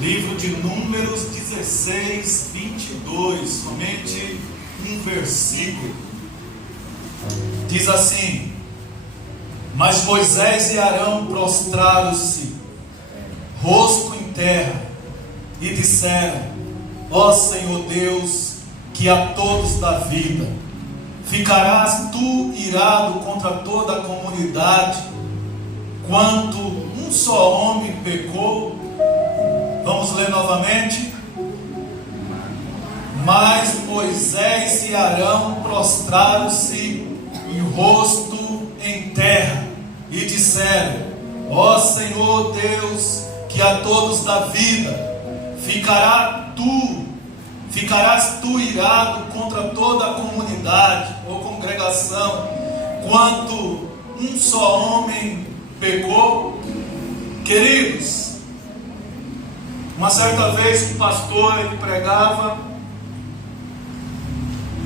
Livro de Números 16, 22, somente um versículo. Diz assim: Mas Moisés e Arão prostraram-se, rosto em terra, e disseram: Ó Senhor Deus, que a todos dá vida, ficarás tu irado contra toda a comunidade, quanto um só homem pecou? Vamos ler novamente. Mas Moisés e Arão prostraram-se em rosto em terra e disseram: Ó Senhor Deus, que a todos dá vida, ficarás tu irado contra toda a comunidade ou congregação, quanto um só homem pecou? Queridos, uma certa vez um pastor, ele pregava,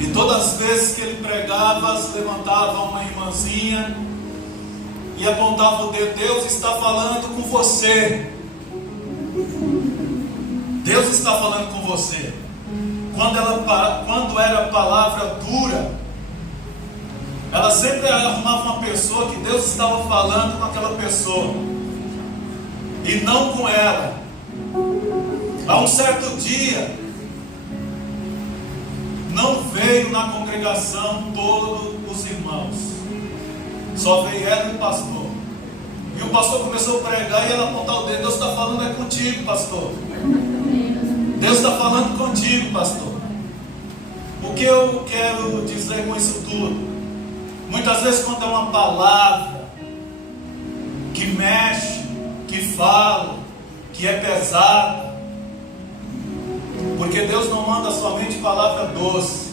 e todas as vezes que ele pregava, se levantava uma irmãzinha e apontava o dedo: Deus está falando com você. Deus está falando com você. Quando era palavra dura, ela sempre arrumava uma pessoa que Deus estava falando com aquela pessoa, e não com ela. Há um certo dia, não veio na congregação todos os irmãos, só veio ela e o pastor. E o pastor começou a pregar e ela apontar o dedo: Deus está falando é contigo, pastor. Deus está falando contigo, pastor. O que eu quero dizer com isso tudo? Muitas vezes, quando é uma palavra que mexe, que fala, que é pesada, porque Deus não manda somente palavra doce,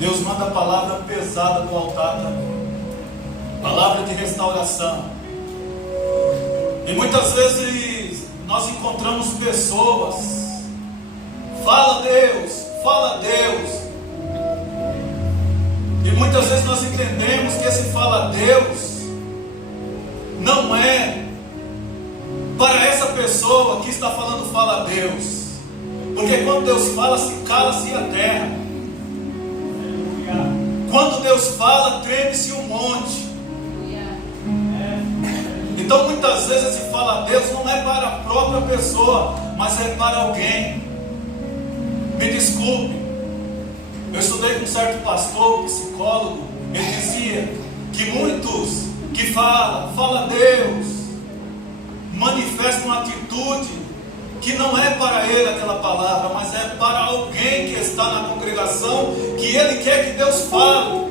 Deus manda palavra pesada do altar também, palavra de restauração. E muitas vezes nós encontramos pessoas: fala Deus, fala Deus. E muitas vezes nós entendemos que esse fala Deus não é para essa pessoa que está falando fala Deus, porque quando Deus fala, se cala-se a terra. Quando Deus fala, treme-se o monte. Então muitas vezes esse fala Deus não é para a própria pessoa, mas é para alguém. Me desculpe, eu estudei com um certo pastor, psicólogo. Ele dizia que muitos que fala Deus, manifestam uma atitude que não é para ele aquela palavra, mas é para alguém que está na congregação, que ele quer que Deus fale.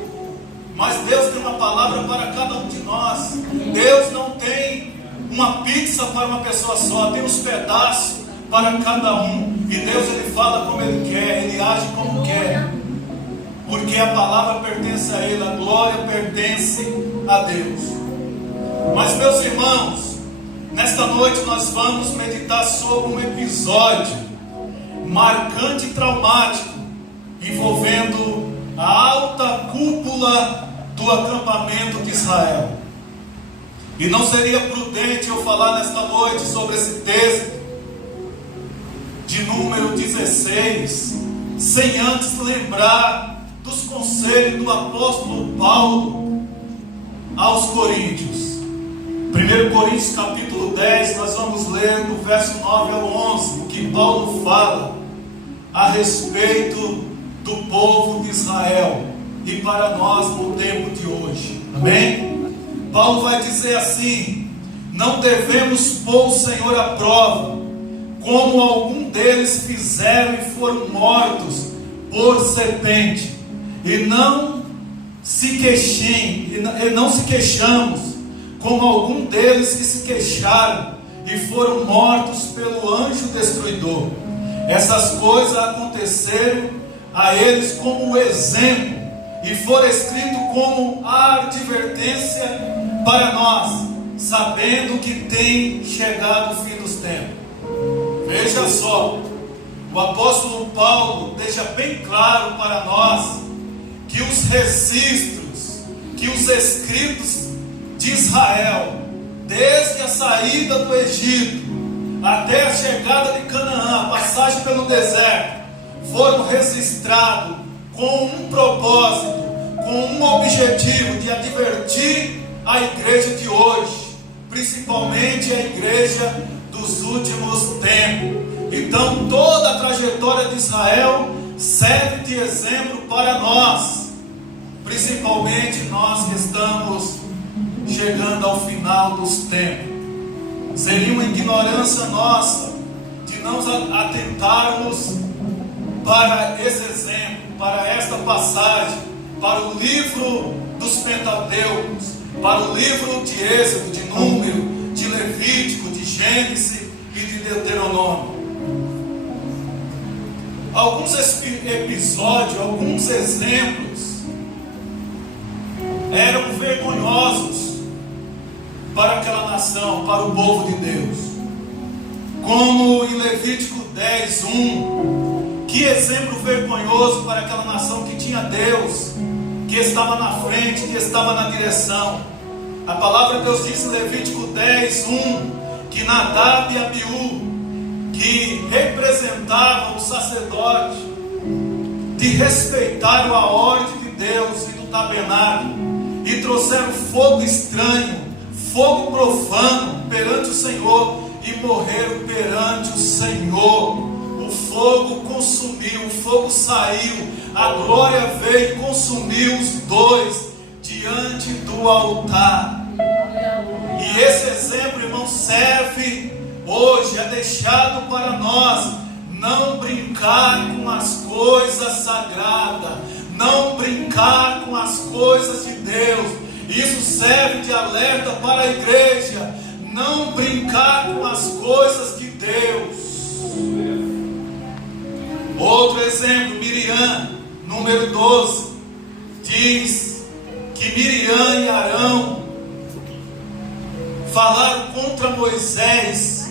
Mas Deus tem uma palavra para cada um de nós. Deus não tem uma pizza para uma pessoa só, tem uns pedaços para cada um. E Deus, ele fala como ele quer, ele age como quer, porque a palavra pertence a ele, a glória pertence a Deus. Mas, meus irmãos, nesta noite nós vamos meditar sobre um episódio marcante e traumático, envolvendo a alta cúpula do acampamento de Israel. E não seria prudente eu falar nesta noite sobre esse texto de número 16, sem antes lembrar dos conselhos do apóstolo Paulo aos Coríntios. 1 Coríntios capítulo 10, nós vamos ler do verso 9 ao 11, o que Paulo fala a respeito do povo de Israel e para nós no tempo de hoje. Amém? Paulo vai dizer assim: não devemos pôr o Senhor à prova, como algum deles fizeram e foram mortos por serpente, e não se queixamos, como algum deles que se queixaram e foram mortos pelo anjo destruidor. Essas coisas aconteceram a eles como exemplo, e foram escrito como advertência para nós, sabendo que tem chegado o fim dos tempos. Veja só, o apóstolo Paulo deixa bem claro para nós que os registros, que os escritos de Israel, desde a saída do Egito até a chegada de Canaã, a passagem pelo deserto, foram registrados com um propósito, com um objetivo de advertir a igreja de hoje, principalmente a igreja dos últimos tempos. Então toda a trajetória de Israel serve de exemplo para nós, principalmente nós que estamos chegando ao final dos tempos. Seria uma ignorância nossa de não atentarmos para esse exemplo, para esta passagem, para o livro dos Pentateucos, para o livro de Êxodo, de Número, de Levítico, de Gênesis e de Deuteronômio. Alguns episódios, alguns exemplos eram vergonhosos para aquela nação, para o povo de Deus. Como em Levítico 10:1, que exemplo vergonhoso para aquela nação que tinha Deus, que estava na frente, que estava na direção. A palavra de Deus diz em Levítico 10:1 que Nadab e Abiú, que representavam o sacerdote, que respeitaram a ordem de Deus e do tabernáculo, e trouxeram fogo estranho, fogo profano perante o Senhor, e morreram perante o Senhor. O fogo consumiu, o fogo saiu, a glória veio e consumiu os dois diante do altar. E esse exemplo, irmão, serve hoje, é deixado para nós não brincar com as coisas sagradas, não brincar com as coisas de Deus. Isso serve de alerta para a igreja, não brincar com as coisas de Deus. Outro exemplo, Miriam, número 12, diz que Miriam e Arão falaram contra Moisés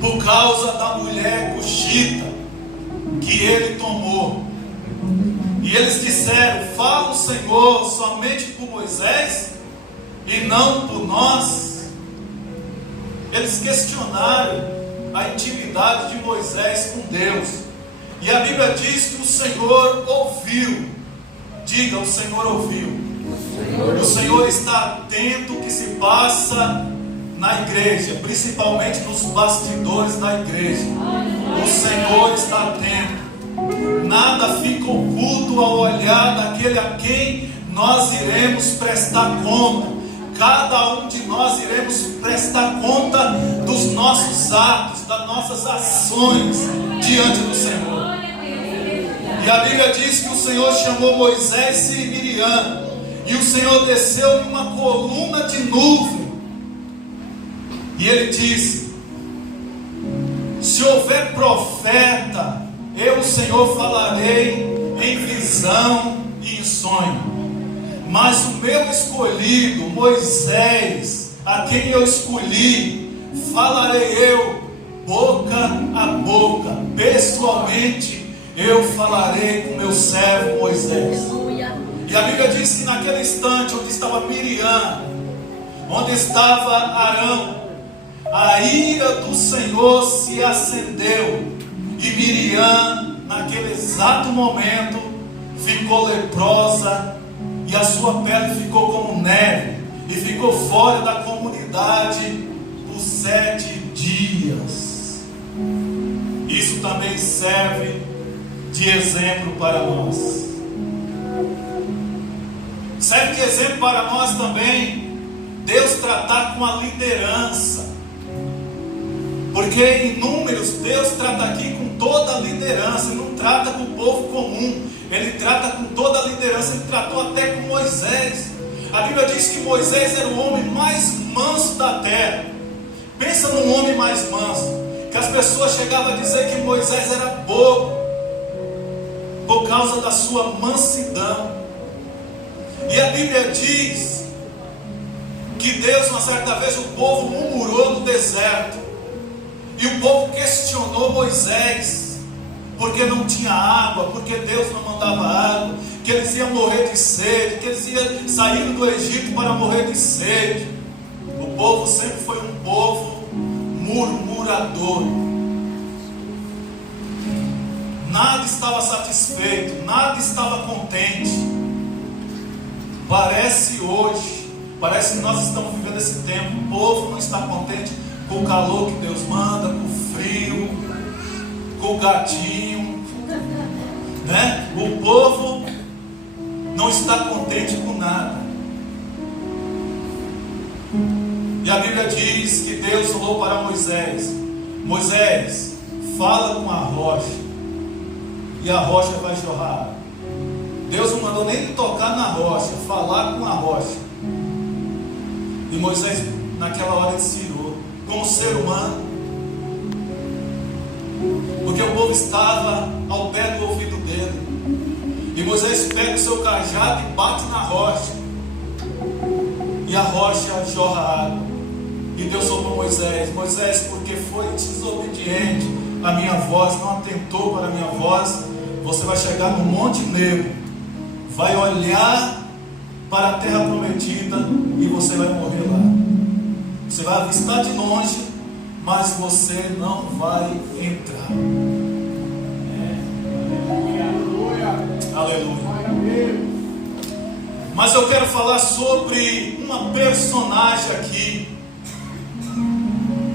por causa da mulher cuxita que ele tomou. E eles disseram: fala o Senhor somente por Moisés e não por nós. Eles questionaram a intimidade de Moisés com Deus. E a Bíblia diz que o Senhor ouviu. Diga: o Senhor ouviu. O Senhor está atento ao que se passa na igreja, principalmente nos bastidores da igreja. O Senhor está atento. Nada fica oculto ao olhar daquele a quem nós iremos prestar conta. Cada um de nós iremos prestar conta dos nossos atos, das nossas ações diante do Senhor. E a Bíblia diz que o Senhor chamou Moisés e Miriam, e o Senhor desceu em uma coluna de nuvem, e ele disse: se houver profeta, eu, o Senhor, falarei em visão e em sonho. Mas o meu escolhido, Moisés, a quem eu escolhi, falarei eu, boca a boca, pessoalmente, eu falarei com meu servo Moisés. E a Bíblia diz que naquele instante, onde estava Miriam, onde estava Arão, a ira do Senhor se acendeu, e Miriam, naquele exato momento, ficou leprosa, e a sua pele ficou como neve, e ficou fora da comunidade por 7 dias. Isso também serve de exemplo para nós. Serve de exemplo para nós também Deus tratar com a liderança. Porque em Números, Deus trata aqui com toda a liderança, Ele não trata com o povo comum, Ele trata com toda a liderança. Ele tratou até com Moisés. A Bíblia diz que Moisés era o homem mais manso da terra. Pensa num homem mais manso, que as pessoas chegavam a dizer que Moisés era bobo, por causa da sua mansidão. E a Bíblia diz que Deus, uma certa vez, o povo murmurou no deserto, e o povo questionou Moisés, porque não tinha água, porque Deus não mandava água, que eles iam morrer de sede, que eles iam sair do Egito para morrer de sede. O povo sempre foi um povo murmurador. Nada estava satisfeito, nada estava contente. Parece que nós estamos vivendo esse tempo. O povo não está contente com o calor que Deus manda, com o frio, com o gatinho, né? O povo não está contente com nada. E a Bíblia diz que Deus falou para Moisés: Moisés, fala com a rocha, e a rocha vai jorrar. Deus não mandou nem ele tocar na rocha, falar com a rocha. E Moisés naquela hora desfirou, como ser humano, porque o povo estava ao pé do ouvido dele. E Moisés pega o seu cajado e bate na rocha, e a rocha jorra água. E Deus falou para Moisés: Moisés, porque foi desobediente à minha voz, não atentou para a minha voz, você vai chegar no Monte Negro, vai olhar para a terra prometida e você vai morrer lá. Você vai avistar de longe, mas você não vai entrar. Aleluia. Mas eu quero falar sobre uma personagem aqui.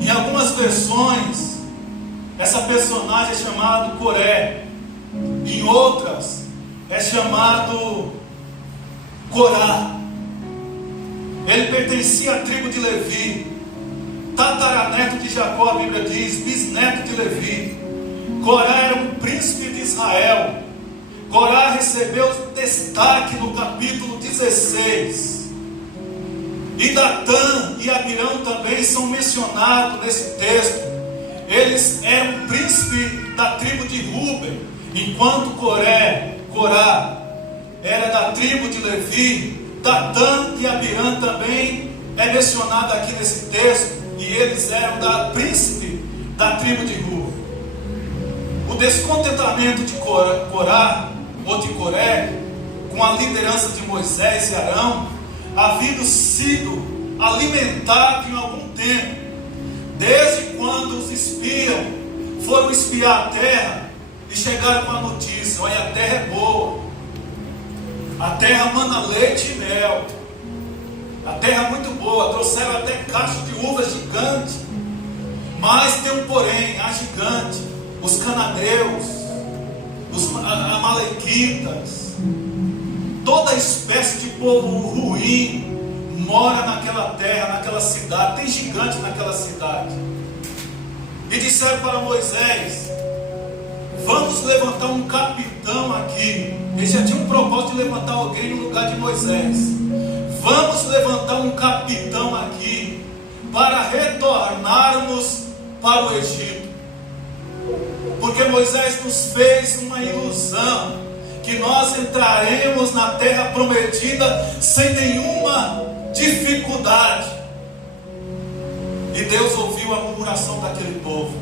Em algumas versões, essa personagem é chamado Coré. Em outras, é chamado Corá. Ele pertencia à tribo de Levi, tataraneto de Jacó, a Bíblia diz, bisneto de Levi. Corá era um príncipe de Israel. Corá recebeu destaque no capítulo 16. E Datã e Abirão também são mencionados nesse texto. Eles eram príncipe da tribo de Ruben, enquanto Corá era da tribo de Levi. Datã e Abirão também é mencionado aqui nesse texto, e eles eram da príncipe da tribo de Ruben. O descontentamento de Corá ou de Coré com a liderança de Moisés e Arão havia sido alimentado em algum tempo, desde quando os espias foram espiar a terra e chegaram com a notícia: olha, a terra é boa, a terra mana leite e mel, a terra é muito boa, trouxeram até cacho de uva gigante. Mas tem um porém, a gigante, os cananeus, os amalequitas, toda espécie de povo ruim mora naquela terra, naquela cidade. Tem gigante naquela cidade. E disseram para Moisés: vamos levantar um capitão aqui. Eles já tinham um propósito de levantar alguém no lugar de Moisés. Vamos levantar um capitão aqui para retornarmos para o Egito. Porque Moisés nos fez uma ilusão, que nós entraremos na terra prometida sem nenhuma dificuldade. E Deus ouviu a murmuração daquele povo,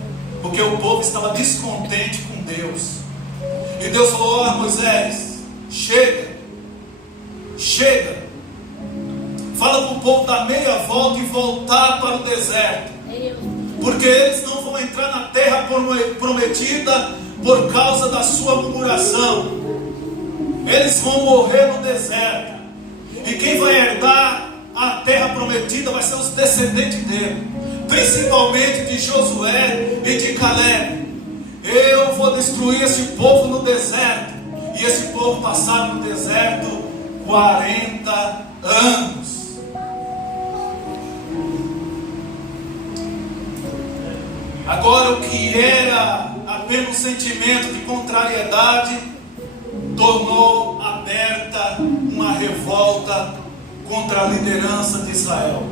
porque o povo estava descontente com Deus. E Deus falou: ó, Moisés, chega, fala para o povo dar meia volta e voltar para o deserto, porque eles não vão entrar na terra prometida por causa da sua murmuração. Eles vão morrer no deserto, e quem vai herdar a terra prometida vai ser os descendentes dele, principalmente de Josué e de Caleb. Eu vou destruir esse povo no deserto. E esse povo passaram no deserto 40 anos. Agora, o que era apenas um sentimento de contrariedade tornou aberta uma revolta contra a liderança de Israel.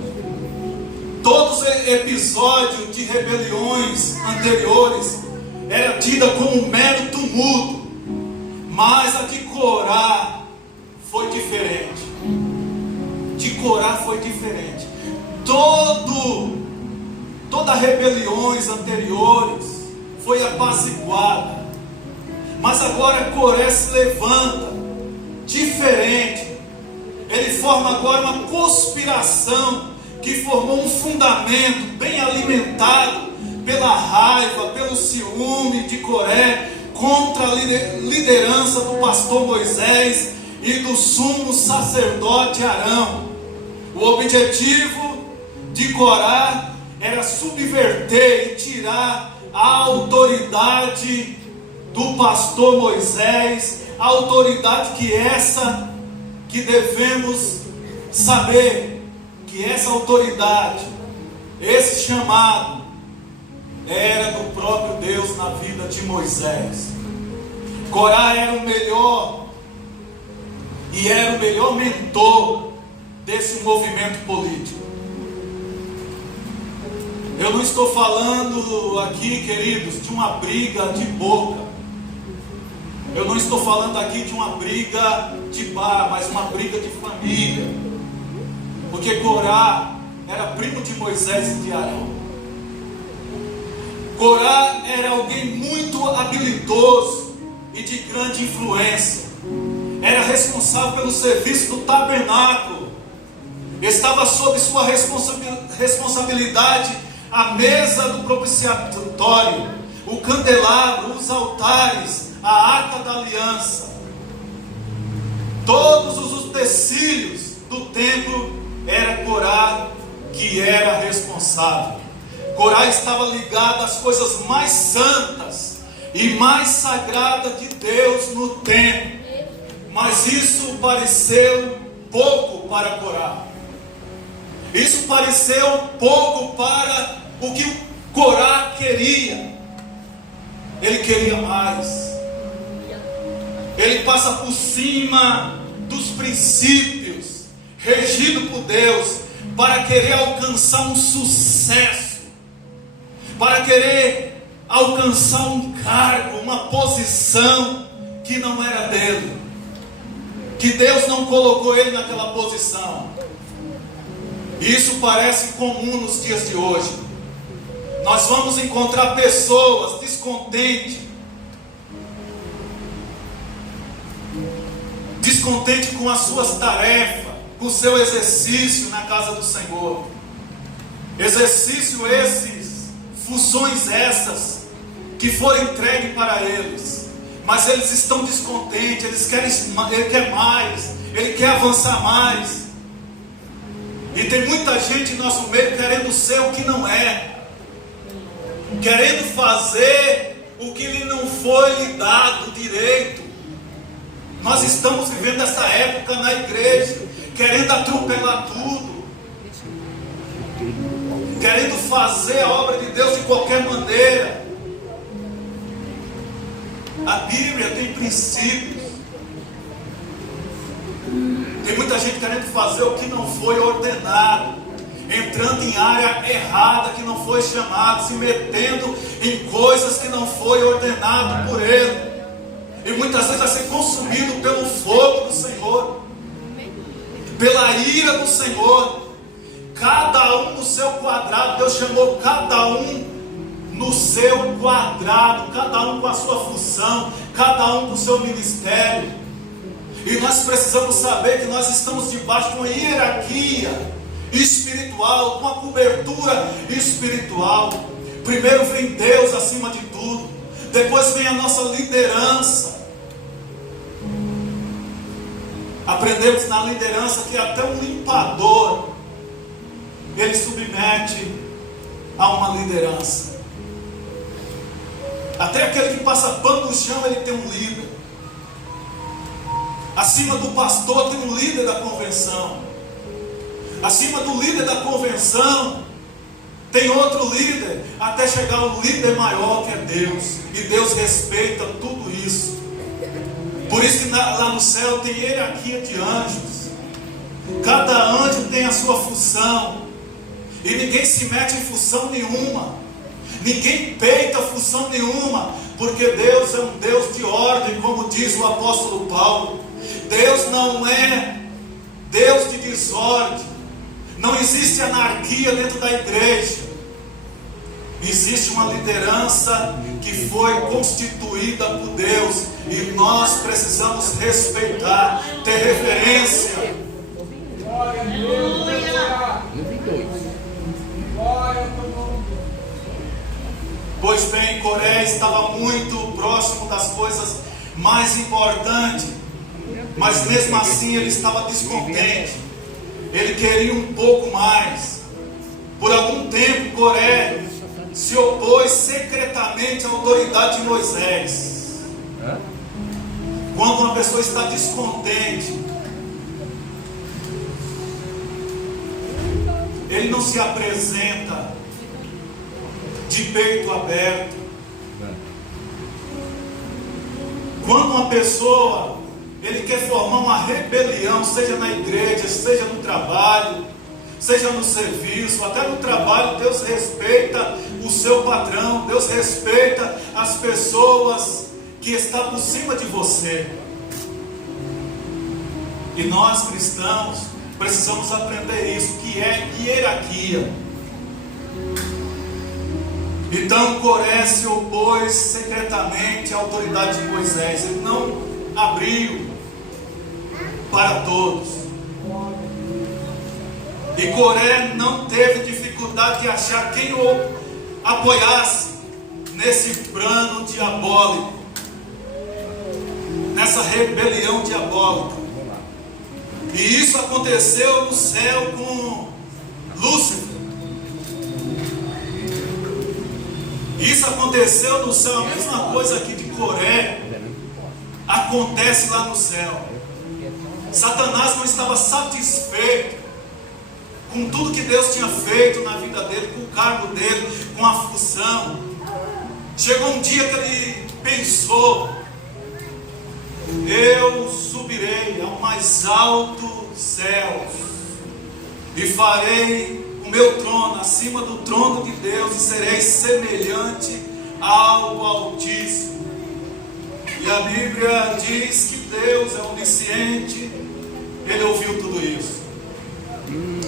Todos os episódios de rebeliões anteriores era tida como um mero tumulto, mas a de Corá foi diferente. Todas as rebeliões anteriores foi apaziguada, mas agora Coré se levanta diferente. Ele forma agora uma conspiração que formou um fundamento bem alimentado pela raiva, pelo ciúme de Coré contra a liderança do pastor Moisés e do sumo sacerdote Arão. O objetivo de Corá era subverter e tirar a autoridade do pastor Moisés, a autoridade que devemos saber que essa autoridade, esse chamado, era do próprio Deus na vida de Moisés. Corá era o melhor mentor desse movimento político. Eu não estou falando aqui, queridos, de uma briga de boca. Eu não estou falando aqui de uma briga de bar, mas uma briga de família. Porque Corá era primo de Moisés e de Arão. Corá era alguém muito habilidoso e de grande influência. Era responsável pelo serviço do tabernáculo. Estava sob sua responsabilidade a mesa do propiciatório, o candelabro, os altares, a arca da aliança. Todos os utensílios do templo era Corá que era responsável. Corá estava ligado às coisas mais santas e mais sagradas de Deus no templo. Mas isso pareceu pouco para Corá. Isso pareceu pouco para o que Corá queria. Ele queria mais. Ele passa por cima dos princípios regidos por Deus para querer alcançar um sucesso, para querer alcançar um cargo, uma posição que não era dele, que Deus não colocou ele naquela posição. Isso parece comum nos dias de hoje. Nós vamos encontrar pessoas descontentes com as suas tarefas, com o seu exercício na casa do Senhor. Exercício esses, funções essas que foram entregues para eles, mas eles estão descontentes, ele quer mais, ele quer avançar mais. E tem muita gente em nosso meio querendo ser o que não é, querendo fazer o que lhe não foi lhe dado direito. Nós estamos vivendo essa época na igreja, querendo atropelar tudo, querendo fazer a obra de Deus de qualquer maneira. A Bíblia tem princípios. Tem muita gente querendo fazer o que não foi ordenado, entrando em área errada que não foi chamado, se metendo em coisas que não foi ordenado por Ele. E muitas vezes vai ser consumido pelo fogo do Senhor, pela ira do Senhor. Cada um no seu quadrado. Deus chamou cada um no seu quadrado, cada um com a sua função, cada um com o seu ministério. E nós precisamos saber que nós estamos debaixo de uma hierarquia espiritual, uma cobertura espiritual. Primeiro vem Deus acima de tudo, depois vem a nossa liderança. Aprendemos na liderança que até um limpador ele submete a uma liderança. Até aquele que passa pano no chão, ele tem um líder. Acima do pastor tem um líder da convenção. Acima do líder da convenção tem outro líder, até chegar ao líder maior que é Deus. E Deus respeita tudo isso. Por isso que lá no céu tem hierarquia de anjos. Cada anjo tem a sua função. E ninguém se mete em função nenhuma. Ninguém peita função nenhuma. Porque Deus é um Deus de ordem, como diz o apóstolo Paulo. Deus não é Deus de desordem. Não existe anarquia dentro da igreja. Existe uma liderança que foi constituída por Deus. E nós precisamos respeitar, ter reverência. Aleluia! Pois bem, Coré estava muito próximo das coisas mais importantes, mas mesmo assim ele estava descontente. Ele queria um pouco mais. Por algum tempo, Coré se opôs secretamente à autoridade de Moisés. Quando uma pessoa está descontente, ele não se apresenta de peito aberto. Quando uma pessoa, ele quer formar uma rebelião, seja na igreja, seja no trabalho, seja no serviço, até no trabalho, Deus respeita o seu patrão, Deus respeita as pessoas que estão por cima de você. E nós cristãos precisamos aprender isso, que é hierarquia. Então Coré se opôs secretamente à autoridade de Moisés. Ele não abriu para todos. E Coré não teve dificuldade de achar quem o apoiasse nesse plano diabólico, nessa rebelião diabólica. E isso aconteceu no céu com Lúcifer. Isso aconteceu no céu. A mesma coisa aqui de Coré acontece lá no céu. Satanás não estava satisfeito com tudo que Deus tinha feito na vida dele, com o cargo dele, com a função. Chegou um dia que ele pensou: eu subirei ao mais alto céus e farei o meu trono acima do trono de Deus e serei semelhante ao Altíssimo. E a Bíblia diz que Deus é onisciente. Ele ouviu tudo isso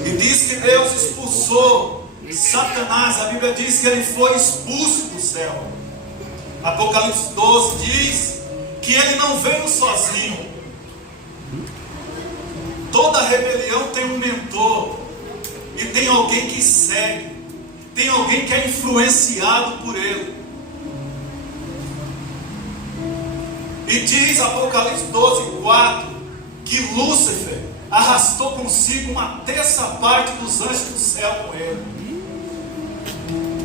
e diz que Deus expulsou Satanás. A Bíblia diz que ele foi expulso do céu. Apocalipse 12 diz que ele não veio sozinho. Toda rebelião tem um mentor, e tem alguém que segue, tem alguém que é influenciado por ele. E diz Apocalipse 12:4 que Lúcifer arrastou consigo uma terça parte dos anjos do céu com ele.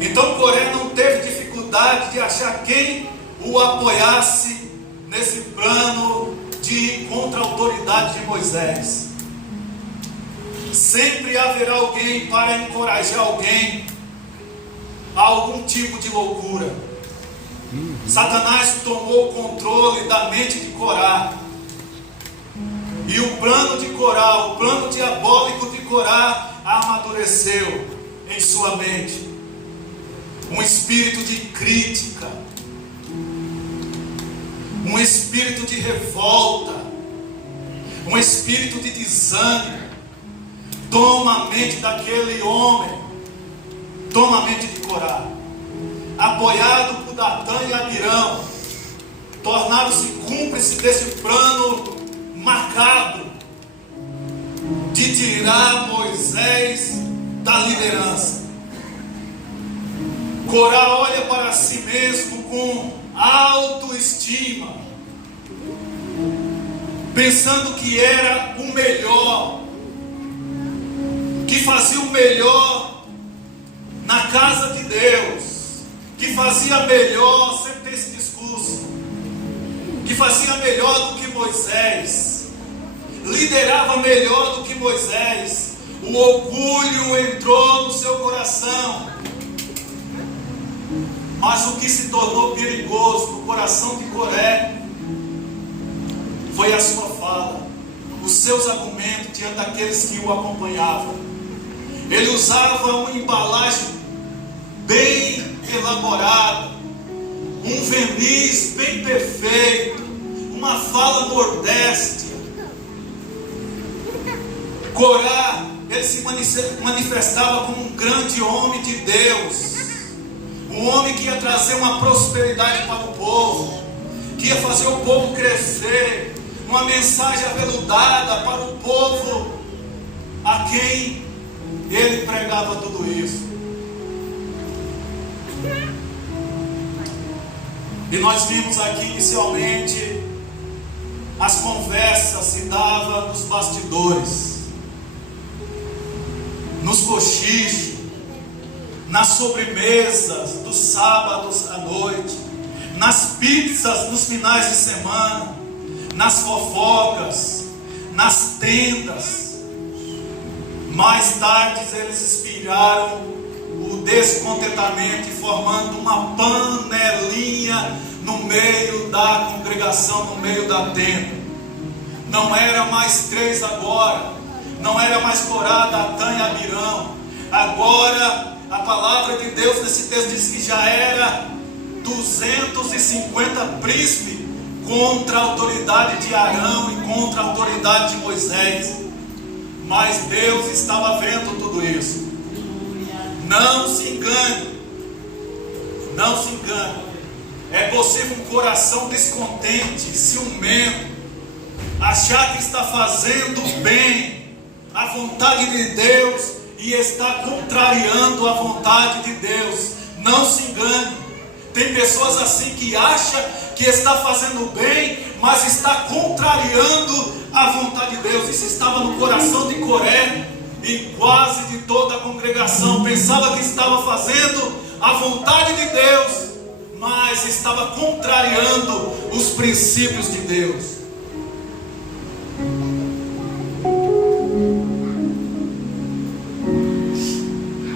Então Coré não teve dificuldade de achar quem o apoiasse nesse plano de ir contra a autoridade de Moisés. Sempre haverá alguém para encorajar alguém a algum tipo de loucura. Satanás tomou o controle da mente de Corá. E o plano de Corá, o plano diabólico de Corá, amadureceu em sua mente um espírito de crítica, um espírito de revolta, um espírito de desânimo. Toma a mente daquele homem, toma a mente de Corá, apoiado por Datã e Abirão, tornaram-se cúmplices desse plano macabro de tirar Moisés da liderança. Corá olha para si mesmo com autoestima, pensando que era o melhor, que fazia o melhor na casa de Deus, que fazia melhor, sempre tem esse discurso, que fazia melhor do que Moisés, liderava melhor do que Moisés. O orgulho entrou no seu coração. Mas o que se tornou perigoso no coração de Coré foi a sua fala, os seus argumentos diante daqueles que o acompanhavam. Ele usava uma embalagem bem elaborada, um verniz bem perfeito, uma fala modéstia. Corá, ele se manifestava como um grande homem de Deus, um homem que ia trazer uma prosperidade para o povo, que ia fazer o povo crescer, uma mensagem aveludada para o povo a quem ele pregava tudo isso. E nós vimos aqui inicialmente as conversas se davam nos bastidores, nos cochichos, nas sobremesas dos sábados à noite, nas pizzas nos finais de semana, nas fofocas, nas tendas. Mais tarde eles inspiraram o descontentamento, formando uma panelinha no meio da congregação, no meio da tenda. Não era mais 3 agora, não era mais Corá, Datã e Abirão. Agora a palavra de Deus nesse texto diz que já era 250 príncipes contra a autoridade de Arão e contra a autoridade de Moisés. Mas Deus estava vendo tudo isso. Não se engane, não se engane. É possível um coração descontente, ciumento, achar que está fazendo bem a vontade de Deus e está contrariando a vontade de Deus. Não se engane. Tem pessoas assim que acham que está fazendo bem, mas está contrariando a vontade de Deus. Isso estava no coração de Coré e quase de toda a congregação. Pensava que estava fazendo a vontade de Deus, mas estava contrariando os princípios de Deus.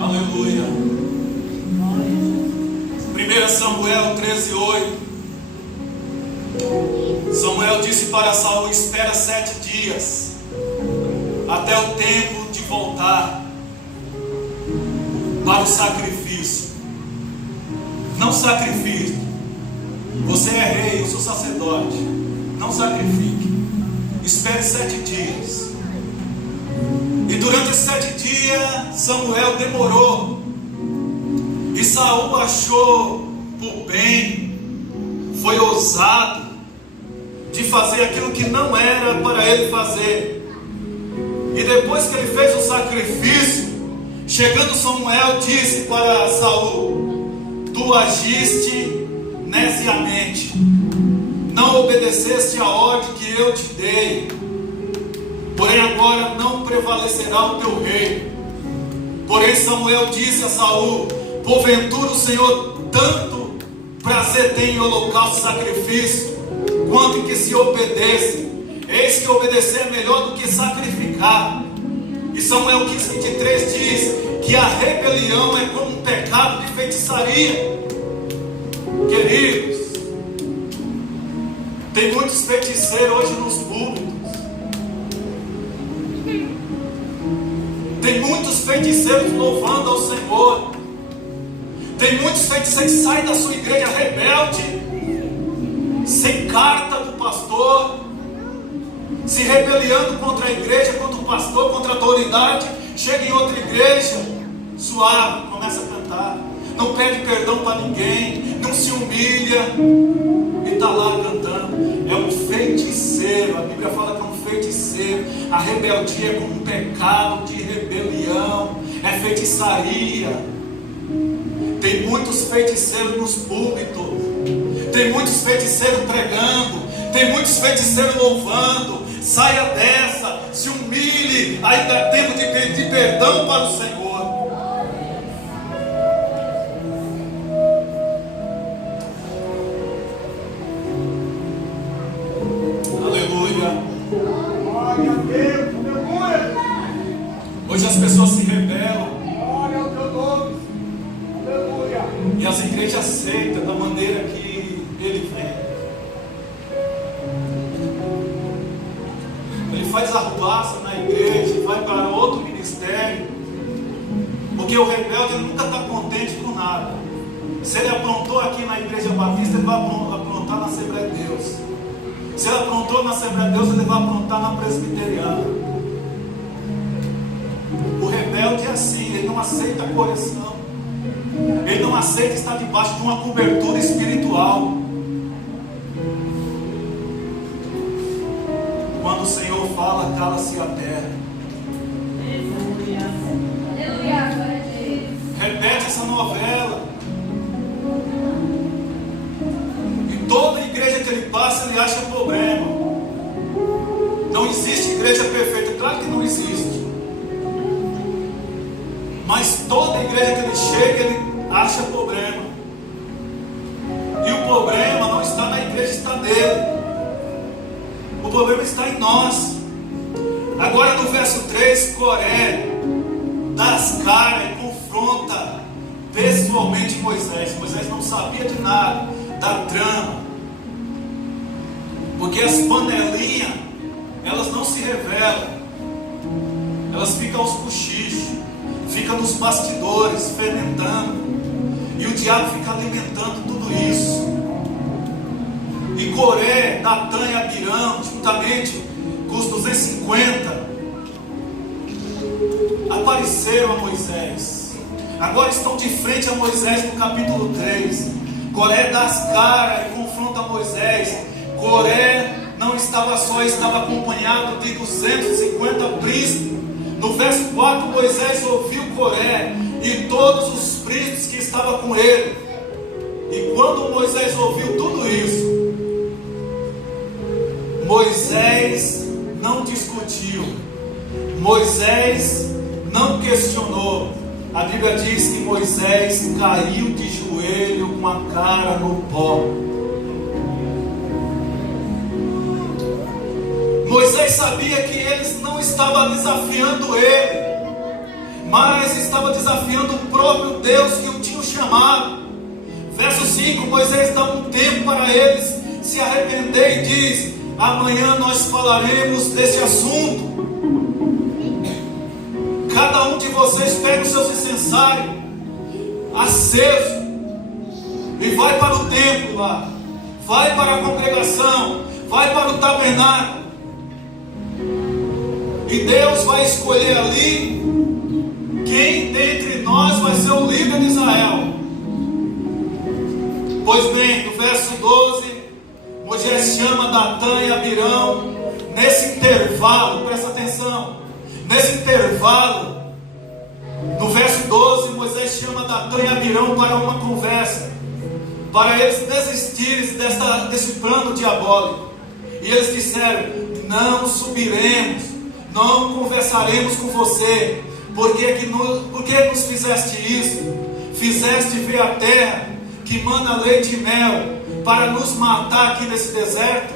Aleluia. 1 Samuel 13:8. Samuel disse para Saul: espera 7 dias, até o tempo de voltar para o sacrifício. Não sacrifique. Você é rei, eu sou sacerdote. Não sacrifique. Espere 7 dias. E durante os 7 dias, Samuel demorou. E Saul achou por bem, foi ousado de fazer aquilo que não era para ele fazer. E depois que ele fez o sacrifício, chegando Samuel disse para Saul: tu agiste neciamente, não obedeceste a ordem que eu te dei, porém agora não prevalecerá o teu rei. Porém Samuel disse a Saul: porventura o Senhor tanto prazer tem em holocausto e sacrifício, quanto em que se obedeça. Eis que obedecer é melhor do que sacrificar. E Samuel 15:23 diz que a rebelião é como um pecado de feitiçaria. Queridos, tem muitos feiticeiros hoje nos púlpitos. Tem muitos feiticeiros louvando ao Senhor. Tem muitos feiticeiros que saem da sua igreja rebelde, sem carta do pastor, se rebeliando contra a igreja, contra o pastor, contra a autoridade. Chega em outra igreja, suave, começa a cantar, não pede perdão para ninguém, não se humilha e está lá cantando. É um feiticeiro. A Bíblia fala que é um feiticeiro. A rebeldia é como um pecado de rebelião, é feitiçaria. Tem muitos feiticeiros nos púlpitos, tem muitos feiticeiros pregando, tem muitos feiticeiros louvando. Saia dessa, se humilhe, ainda é tempo de pedir perdão para o Senhor. Aleluia. Glória a Deus, aleluia. Hoje as pessoas se rebelam. Glória ao teu nome. Aleluia. E as igrejas aceitam da maneira que ele vem. Ele faz arruaça na igreja, vai para outro ministério. Porque o rebelde ele nunca está contente com nada. Se ele aprontou aqui na igreja batista, ele vai aprontar na Assembleia de Deus. Se ele aprontou na Assembleia de Deus, ele vai aprontar na presbiteriana. O rebelde é assim, ele não aceita a correção. Ele não aceita estar debaixo de uma cobertura espiritual. Quando o Senhor fala, cala-se a terra. Repete essa novela. que ele passa, ele acha problema. Não existe igreja perfeita, claro que não existe. Mas toda igreja que ele chega, ele acha problema. E o problema não está na igreja, está nele. O problema está em nós. Agora no verso 3, Coré dá as caras e confronta pessoalmente Moisés. Moisés não sabia de nada, da trama. Porque as panelinhas, elas não se revelam. Elas ficam aos cochichos, ficam nos bastidores, fermentando. E o diabo fica alimentando tudo isso. E Coré, Datã e Abirão, juntamente com os 250, apareceram a Moisés. Agora estão de frente a Moisés no capítulo 3. Coré dá as caras e confronta Moisés. Coré não estava só, estava acompanhado de 250 príncipes. No verso 4, Moisés ouviu Coré e todos os príncipes que estavam com ele. E quando Moisés ouviu tudo isso, Moisés não discutiu, Moisés não questionou. A Bíblia diz que Moisés caiu de joelho com a cara no pó. Moisés sabia que eles não estavam desafiando ele, mas estava desafiando o próprio Deus que o tinha chamado. Verso 5, Moisés dá um tempo para eles se arrepender e diz: amanhã nós falaremos desse assunto. Cada um de vocês pega os seus incensários acesos e vai para o templo lá, vai para a congregação, vai para o tabernáculo. E Deus vai escolher ali quem dentre nós vai ser o líder de Israel. Pois bem, no verso 12, Moisés chama Datã e Abirão. Nesse intervalo, presta atenção, nesse intervalo, no verso 12, Moisés chama Datã e Abirão para uma conversa, para eles desistirem desse plano diabólico. E eles disseram: não subiremos, não conversaremos com você. Por que nos fizeste isso? Fizeste ver a terra que mana leite e mel para nos matar aqui nesse deserto?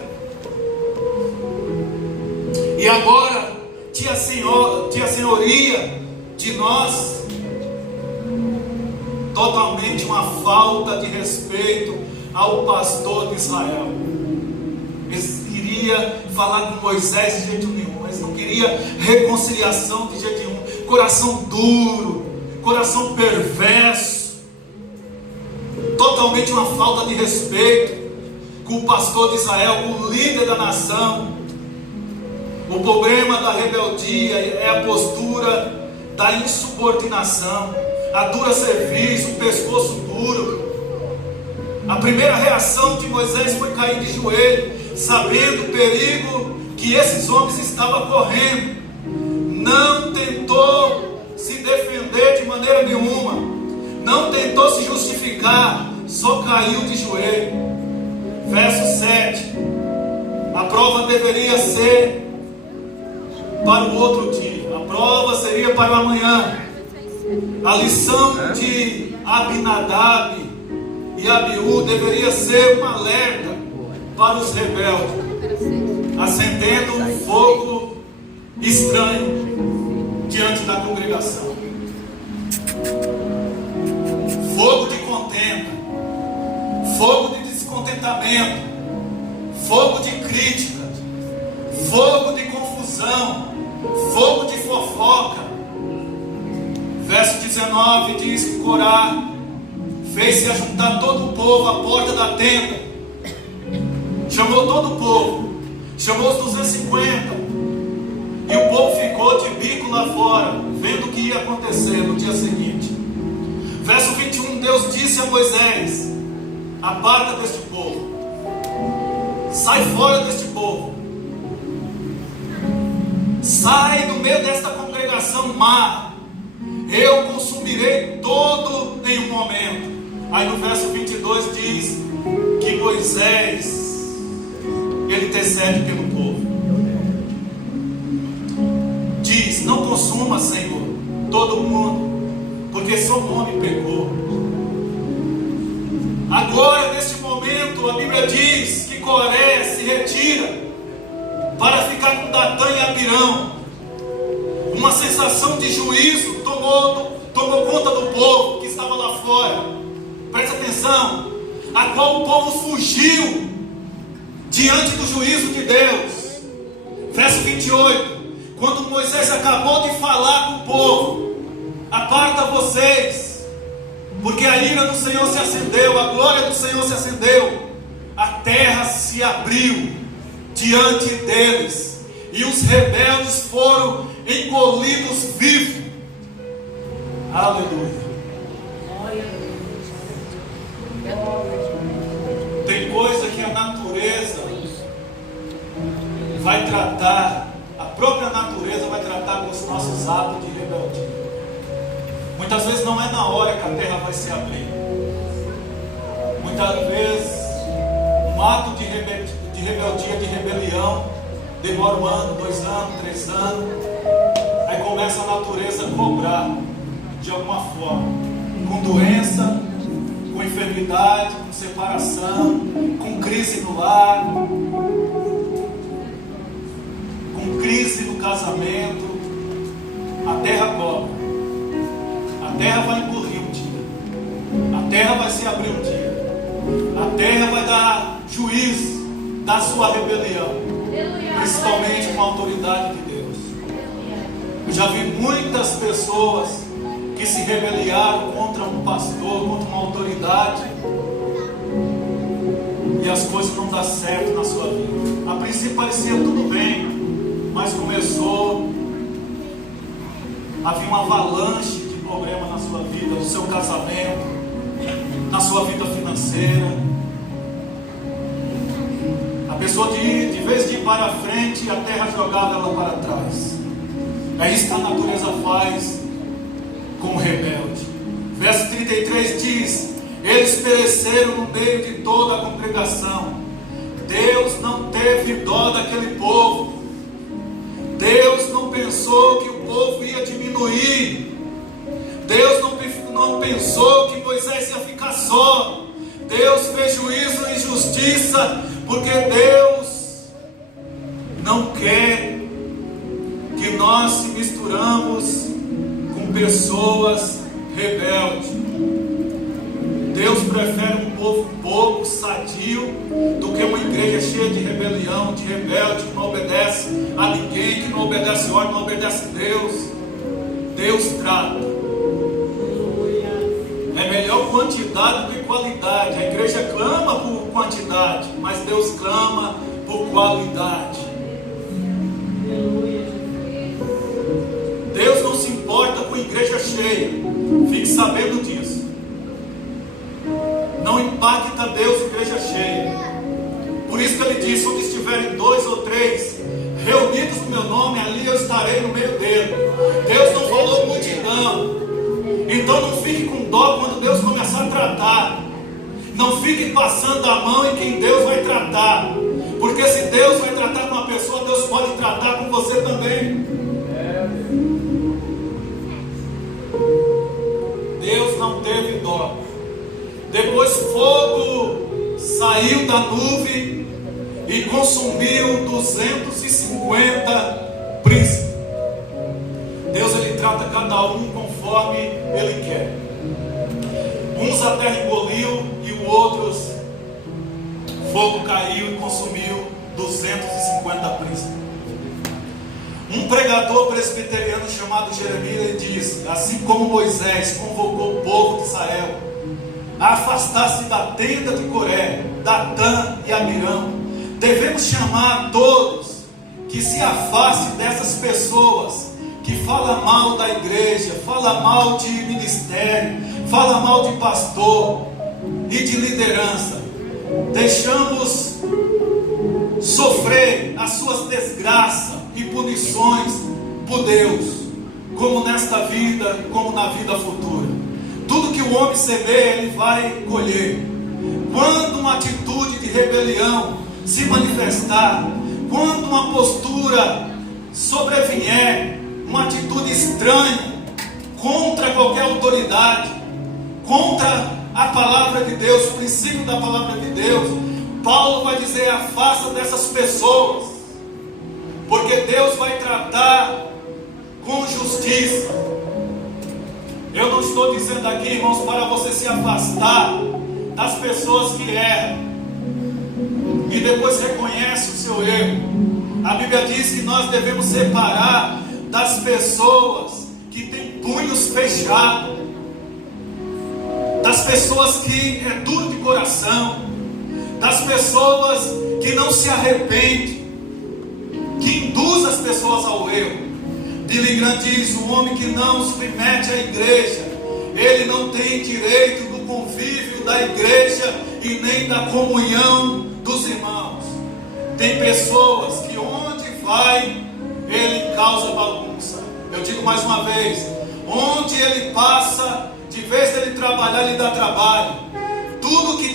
E agora tinha senhoria de nós. Totalmente uma falta de respeito ao pastor de Israel. Eles queriam falar com Moisés de jeito nenhum. Eles não queriam reconciliação de jeito nenhum. Coração duro, coração perverso. Totalmente uma falta de respeito com o pastor de Israel, com o líder da nação. O problema da rebeldia é a postura da insubordinação, a dura serviço, o pescoço duro. A primeira reação de Moisés foi cair de joelho, sabendo o perigo que esses homens estavam correndo. Não tentou se defender de maneira nenhuma, não tentou se justificar, só caiu de joelho. Verso 7. A prova deveria ser para o outro dia, a prova seria para o amanhã. A lição de Abinadab e Abiú deveria ser um alerta para os rebeldes, acendendo um fogo estranho diante da congregação. Fogo de contenda, fogo de descontentamento, fogo de crítica, fogo de confusão, fogo de fofoca. Verso 19 diz que Corá fez-se ajuntar todo o povo à porta da tenda. Chamou todo o povo, chamou os 250. E o povo ficou de bico lá fora, vendo o que ia acontecer no dia seguinte. Verso 21, Deus disse a Moisés: aparta deste povo, sai fora deste povo, sai do meio desta congregação má. Eu consumirei todo em um momento. Aí no verso 22 diz que Moisés Ele intercede pelo povo. Diz: não consuma, Senhor, todo mundo, porque só um homem pecou. Agora, neste momento, a Bíblia diz que Coré se retira para ficar com Datã e Abirão. Uma sensação de juízo tomou conta do povo que estava lá fora. Presta atenção. A qual o povo fugiu diante do juízo de Deus. Verso 28. Quando Moisés acabou de falar com o povo: aparta vocês, porque a ira do Senhor se acendeu, a glória do Senhor se acendeu. A terra se abriu diante deles, e os rebeldes foram engolidos vivos. Aleluia. Tem coisa que a natureza vai tratar, a própria natureza vai tratar com os nossos atos de rebeldia. Muitas vezes não é na hora que a terra vai se abrir. Muitas vezes um ato de rebeldia, de rebelião, demora 1 ano, 2 anos, 3 anos. Aí começa a natureza a cobrar de alguma forma, com doença, com enfermidade, com separação, com crise no lar, com crise no casamento. A terra cobra. A terra vai engolir um dia. A terra vai se abrir um dia. A terra vai dar juízo da sua rebelião, principalmente com a autoridade de Deus. Eu já vi muitas pessoas que se rebeliaram contra um pastor, contra uma autoridade, e as coisas não dão certo na sua vida. A princípio parecia tudo bem, mas começou a vir uma avalanche de problemas na sua vida, no seu casamento, na sua vida financeira. A pessoa de vez de ir para frente, a terra jogava ela para trás. É isso que a natureza faz com o rebelde. Verso 33 diz: eles pereceram no meio de toda a congregação. Deus não teve dó daquele povo. Deus não pensou que o povo ia diminuir. Deus não pensou que Moisés ia ficar só. Deus fez juízo e justiça, porque Deus não quer que nós se misturamos com pessoas rebeldes. Deus prefere um povo pouco, sadio, do que uma igreja cheia de rebelião, de rebelde, que não obedece a ninguém, que não obedece ordem, não obedece a Deus. Deus trata. É melhor quantidade do que qualidade. A igreja clama por quantidade, mas Deus clama por qualidade. Deus não se importa com igreja cheia. Fique sabendo disso. Não impacta Deus igreja cheia. Por isso que ele diz: onde estiverem 2 ou 3 reunidos no meu nome, ali eu estarei no meio dele. Deus não falou multidão. Então não fique com dó quando Deus começar a tratar. Não fique passando a mão em quem Deus vai tratar. Porque se Deus vai tratar com uma pessoa, Deus pode tratar com você também. Deus não teve dó. Depois fogo saiu da nuvem e consumiu 250 príncipes. Deus, ele trata cada um conforme ele quer. Uns a terra engoliu e os outros fogo caiu e consumiu 250 príncipes. Um pregador presbiteriano chamado Jeremias diz: assim como Moisés convocou o povo de Israel a afastar-se da tenda de Coré, Datã e Abirão, devemos chamar a todos que se afastem dessas pessoas que falam mal da igreja, falam mal de ministério, falam mal de pastor e de liderança. Deixamos sofrer as suas desgraças e punições por Deus, como nesta vida, como na vida futura. Tudo que o homem semeia, ele vai colher. Quando uma atitude de rebelião se manifestar, quando uma postura sobrevier, uma atitude estranha contra qualquer autoridade, contra a palavra de Deus, o princípio da palavra de Deus, Paulo vai dizer: afasta dessas pessoas, porque Deus vai tratar com justiça. Eu não estou dizendo aqui, irmãos, para você se afastar das pessoas que erram e depois reconhece o seu erro. A Bíblia diz que nós devemos separar das pessoas que têm punhos fechados, das pessoas que é duro de coração, das pessoas que não se arrependem, que induz as pessoas ao erro. Billy Graham diz: o homem que não submete à igreja, ele não tem direito do convívio da igreja e nem da comunhão dos irmãos. Tem pessoas que onde vai, ele causa bagunça. Eu digo mais uma vez: onde ele passa, de vez dele trabalhar, ele dá trabalho. Tudo que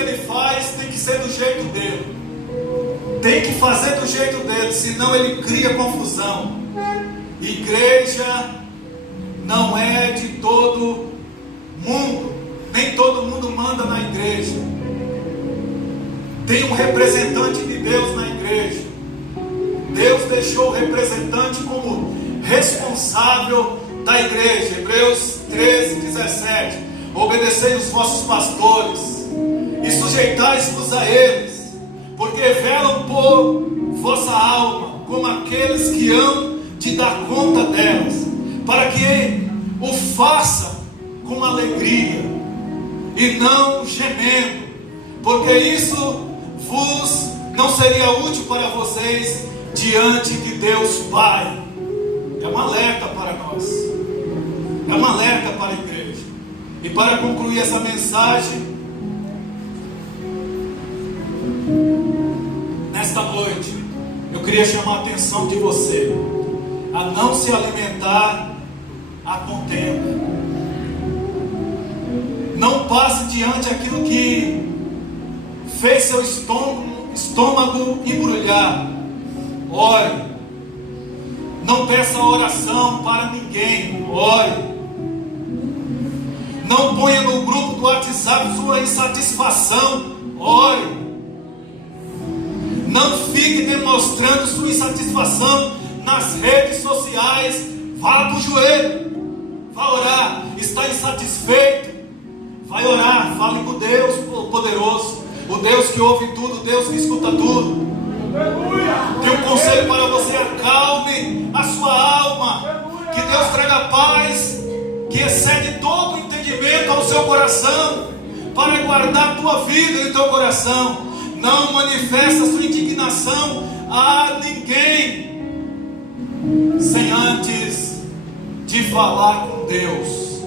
ele faz tem que ser do jeito dele. Tem que fazer do jeito dele, senão ele cria confusão. Igreja não é de todo mundo, nem todo mundo manda na igreja. Tem um representante de Deus na igreja. Deus deixou o representante como responsável da igreja. Hebreus 13:17. Obedecei os vossos pastores e sujeitai-vos a eles, porque velam por vossa alma, como aqueles que hão de dar conta delas, para que o façam com alegria e não gemendo, porque isso vos não seria útil para vocês diante de Deus Pai. É um alerta para nós, é um alerta para a igreja. E para concluir essa mensagem, nesta noite, eu queria chamar a atenção de você a não se alimentar a contenda. Não passe diante aquilo que fez seu estômago embrulhar. Ore. Não peça oração para ninguém. Ore. Não ponha no grupo do WhatsApp sua insatisfação. Ore. Não fique demonstrando sua insatisfação nas redes sociais. Vá para o joelho, vá orar. Está insatisfeito? Vai orar, fale com Deus poderoso, o Deus que ouve tudo, o Deus que escuta tudo. Tem um conselho para você: acalme a sua alma, que Deus traga paz que excede todo o entendimento ao seu coração, para guardar a tua vida e teu coração. Não manifesta sua indignação a ninguém sem antes de falar com Deus.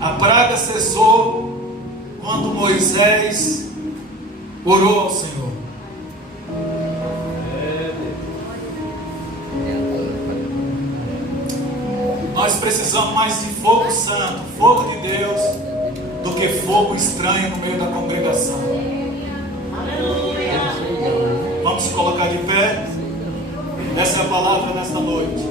A praga cessou quando Moisés orou ao Senhor. Nós precisamos mais de fogo santo, fogo de Deus, do que fogo estranho no meio da congregação. Vamos se colocar de pé. Essa é a palavra nesta noite.